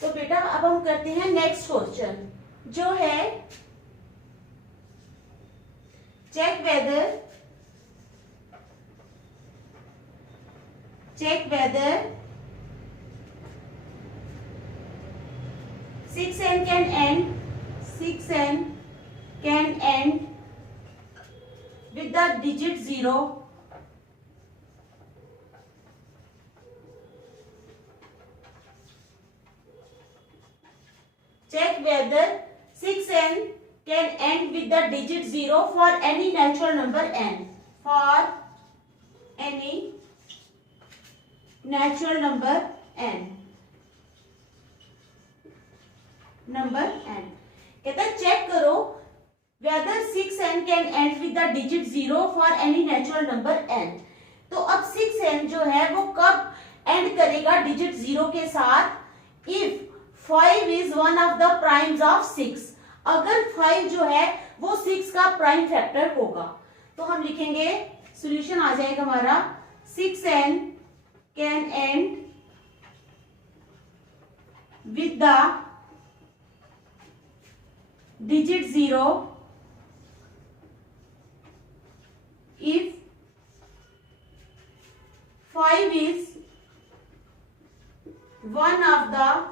तो बेटा अब हम करते हैं नेक्स्ट क्वेश्चन, जो है check whether 6n can end with the digit 0 check whether 6n can end with the digit 0 for any natural number n. For any natural number n. कहता है चेक करो whether 6n can end with the digit 0 for any natural number n. तो अब 6n जो है वो कब and करेगा डिजिट 0 के साथ? if 5 is one of the primes of 6. अगर 5 जो है वो 6 का प्राइम फैक्टर होगा तो हम लिखेंगे, सॉल्यूशन आ जाएगा हमारा 6n can end with the digit 0 if 5 is one of the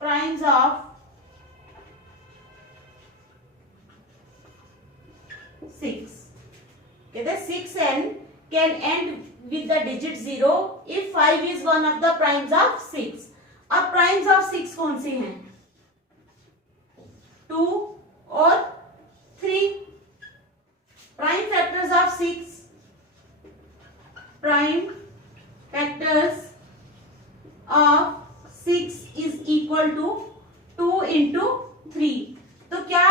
primes of 6. कहते हैं 6n can end with the digit 0 if 5 is one of the primes of 6. अब प्राइम्स ऑफ 6 कौन से हैं? 2 और 3. Prime factors of 6, prime factors of 6 is equal to 2 into 3. तो क्या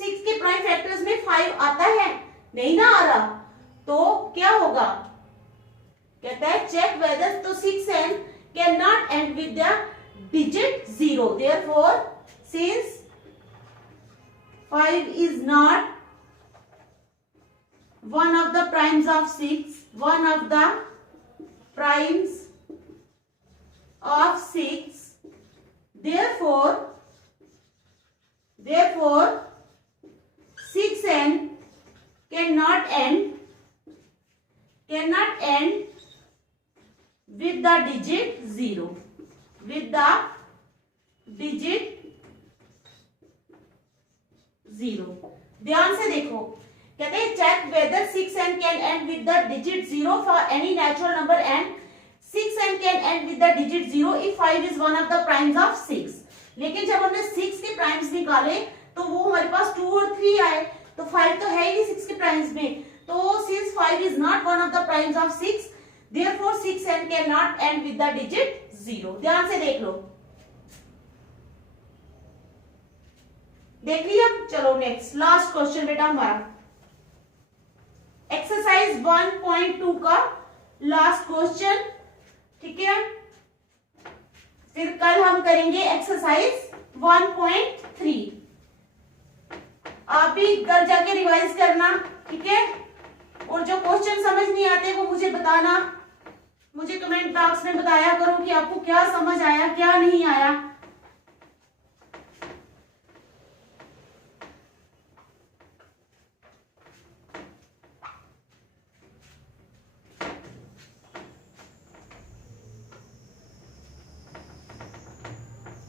6 के प्राइम फैक्टर्स में 5 आता है? नहीं ना आ रहा, तो क्या होगा? कहता है चेक वेदर, तो 6n can not and with the digit 0. Therefore since 5 is not one of the primes of 6, one of the primes of 6, therefore 6n cannot end with the digit 0, with the digit 0. ध्यान से देखो, कहते हैं check whether 6n can end with the digit 0 for any natural number n. 6n can end with the digit 0 if 5 is one of the primes of 6. लेकिन जब हमने 6 के primes निकाले तो वो हमारे पास 2 और 3 आए, तो 5 तो है ही नहीं 6 के प्राइम्स में. तो since 5 is not one of the primes of 6, therefore 6n can not and with the digit 0. ध्यान से देख लो, देख लिया. चलो नेक्स्ट लास्ट क्वेश्चन बेटा हमारा एक्सरसाइज 1.2 का लास्ट क्वेश्चन. ठीक है, फिर कल हम करेंगे एक्सरसाइज 1.3. आप भी कल जाके रिवाइज करना, ठीक है. और जो क्वेश्चन समझ नहीं आते वो मुझे बताना, मुझे कमेंट बॉक्स में बताया करो कि आपको क्या समझ आया क्या नहीं आया.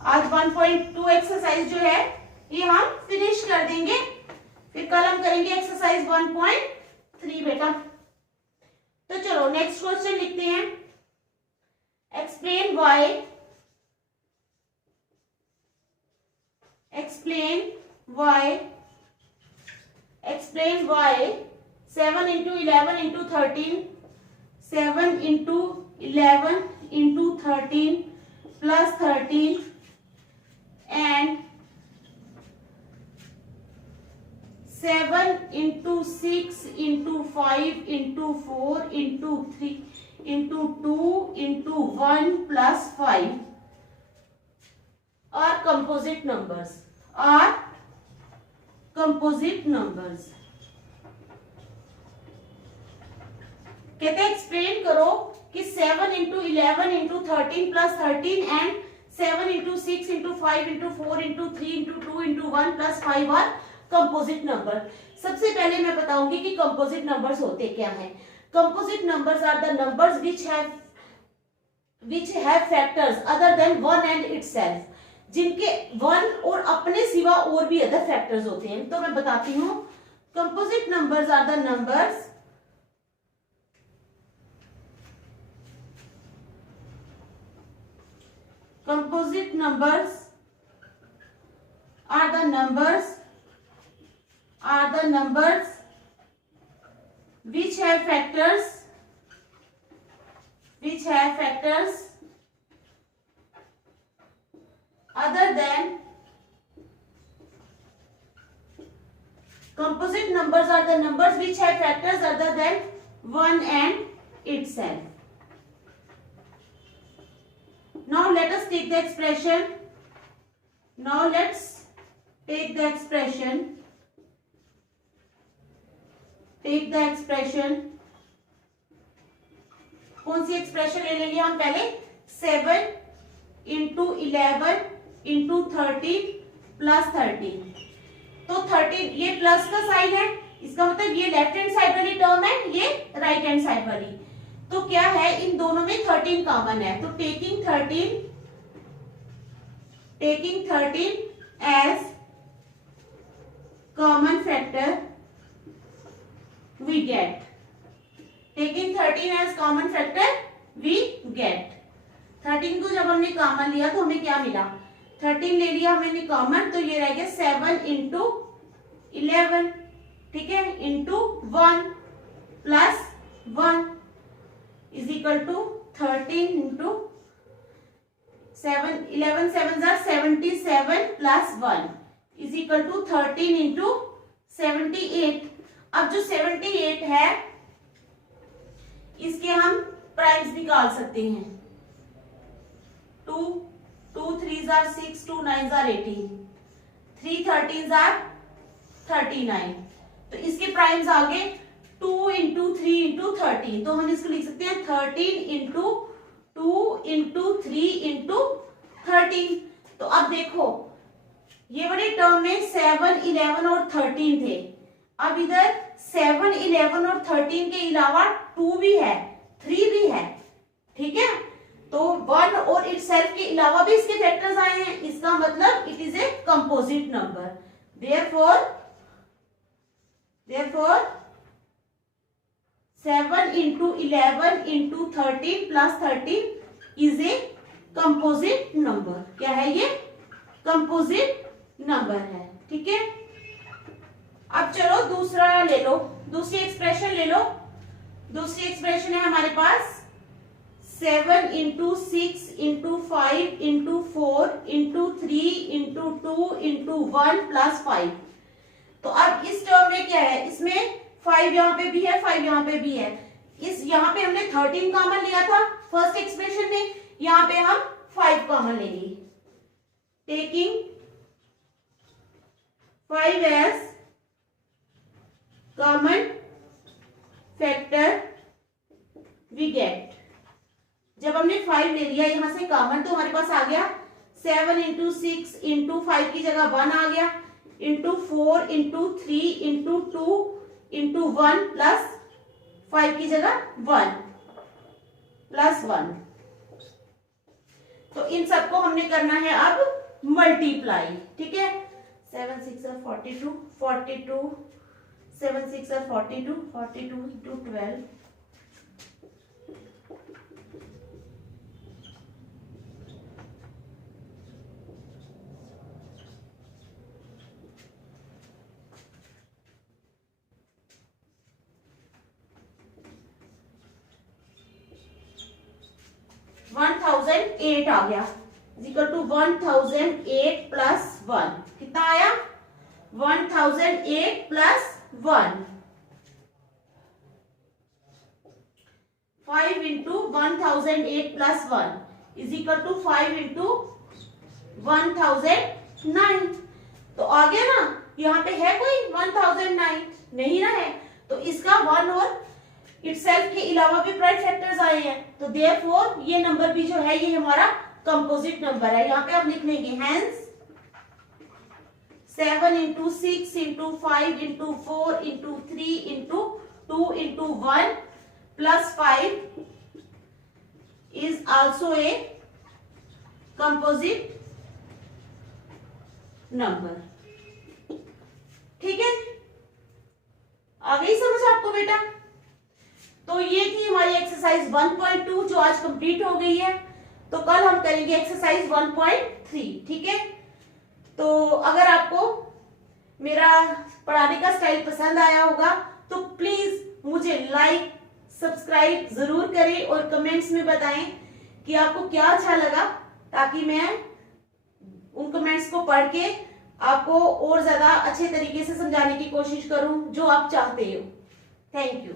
आज 1.2 एक्सरसाइज जो है ये हम फिनिश कर देंगे, फिर कल हम करेंगे एक्सरसाइज 1.3 बेटा. तो चलो नेक्स्ट क्वेश्चन लिखते हैं. Explain why 7 into 11 into 13, 7 into 11 into 13 plus 13 and 7 into 6 into 5 into 4 into 3 into 2 into 1 plus 5 are composite numbers. कहते हैं एक्सप्लेन करो कि 7 into 11 into 13 plus 13 and 7 into 6 into 5 into 4 into 3 into 2 into 1 plus 5 are composite number. सबसे पहले मैं बताऊंगी कि composite numbers होते क्या हैं. Composite numbers are the numbers which have factors other than one and itself. जिनके वन और अपने सिवा और भी अदर फैक्टर्स होते हैं. तो मैं बताती हूँ. Composite numbers are the numbers are the numbers which have factors other than. Composite numbers are the numbers which have factors other than one and itself. Now let us take the expression. Take the expression. कौन सी expression ले लेंगे हम पहले? 7 into 11 into 13 plus 13. तो 13 ये plus का sign है, इसका मतलब ये लेफ्ट हैंड साइड वाली टर्म है, ये राइट हैंड साइड वाली. तो क्या है, इन दोनों में 13 कॉमन है. तो taking 13 as common factor we get. Taking 13 as common factor we get. 13 को जब हमने कॉमन लिया तो हमें क्या मिला? 13 ले लिया हमने कॉमन, तो ये रह गया 7 into 11, ठीक है, into 1 plus 1 is equal to 13 into 7. 11 sevens are 77 plus 1 is equal to 13 into 78. अब जो 78 है इसके हम प्राइम्स निकाल सकते हैं. 2 3s are 6, 2 9s are 18, 3 13s are 39. तो इसके प्राइम्स आ गए 2 into 3 into 13. तो हम इसको लिख सकते हैं 13 into 2 into 3 into 13. तो अब देखो ये वाले टर्म में 7, 11 और 13 थे. अब इधर 7, 11 और 13 के अलावा 2 भी है, 3 भी है, ठीक है. तो 1 और इटसेल्फ के अलावा भी इसके फैक्टर्स आए हैं. इसका मतलब it is a composite number. Therefore 7 into 11 into 13 plus 13 is a composite number. क्या है ये? कंपोजिट नंबर है, ठीक है. अब चलो दूसरा ले लो, दूसरी एक्सप्रेशन ले लो. दूसरी एक्सप्रेशन है हमारे पास 7 into 6 into 5 into 4 into 3 into 2 into 1 plus 5. तो अब इस टर्म में क्या है, इसमें 5 यहाँ पे भी है, 5 यहाँ पे भी है. यहाँ पे हमने 13 कॉमन लिया था फर्स्ट एक्सप्रेशन में, यहाँ पे हम 5 कॉमन लेंगे. Taking 5 as common factor we get. जब हमने 5 ले लिया यहां से कॉमन तो हमारे पास आ गया 7 into 6 into 5 की जगह 1 आ गया, into 4 into 3 into 2 into 1 plus 5 की जगह 1 plus 1. तो इन सबको हमने करना है अब मल्टीप्लाई, ठीक है. 7 6 are 42, 42 7 6 are 42, 42 into 12. $1008 आ गया इज इक्वल टू 1008 प्लस 1. कितना आया? 1008 plus 1. 5 into 1008 plus 1 is equal to 5 into 1009. तो आ गया ना. यहाँ पे है कोई 1009? नहीं ना है. तो इसका 1 और इटसेल्फ के अलावा भी प्राइम फैक्टर्स आए हैं, तो देयरफॉर ये नंबर भी जो है ये हमारा कंपोजिट नंबर है। यहाँ पे आप लिख लेंगे hence 7 into 6 into 5 into 4 into 3 into 2 into 1 plus 5 is also a composite number। ठीक है, आ गई समझ आपको बेटा? तो ये थी हमारी एक्सरसाइज 1.2 जो आज कंप्लीट हो गई है। तो कल हम करेंगे एक्सरसाइज 1.3। ठीक है, तो अगर आपको मेरा पढ़ाने का स्टाइल पसंद आया होगा तो प्लीज मुझे लाइक सब्सक्राइब जरूर करें और कमेंट्स में बताएं कि आपको क्या अच्छा लगा, ताकि मैं उन कमेंट्स को पढ़ के आपको और ज्यादा अच्छे तरीके से समझाने की कोशिश करूं जो आप चाहते हो। Thank you.